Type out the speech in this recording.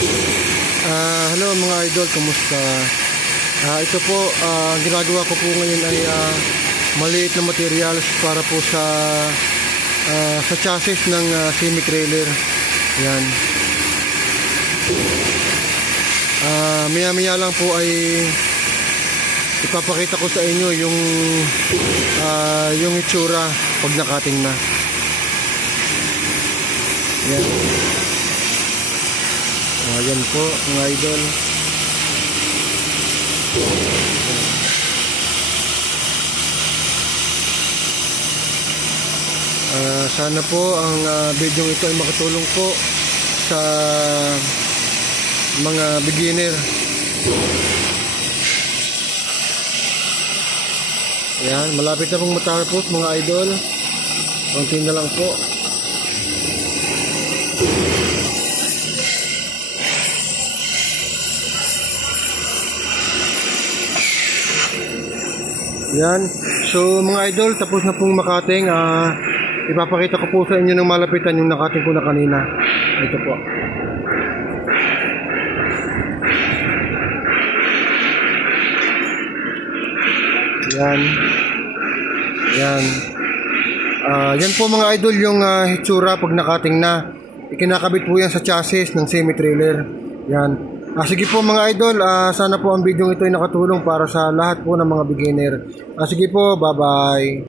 Hello mga idol, kumusta? Ito po, ang ginagawa ko po ngayon ay maliit na materials para po sa chassis ng semi-trailer. Yan. Maya-maya lang po ay ipapakita ko sa inyo yung itsura pag nakating na. Yan. Yan po mga idol. Sana po ang video ito ay makatulong po sa mga beginner. Yan, malapit na pong matapos mga idol. Konti na lang po. Yan. So mga idol, tapos na pong makating. Ipapakita ko po sa inyo ng malapitan yung nakating ko na kanina. Ito po. Yan. Yan. Yan po mga idol yung hitsura pag nakating na. Ikinakabit po yan sa chassis ng semi-trailer. Yan. Sige po mga idol, sana po ang video ito ay nakatulong para sa lahat po ng mga beginner. Sige po, bye-bye.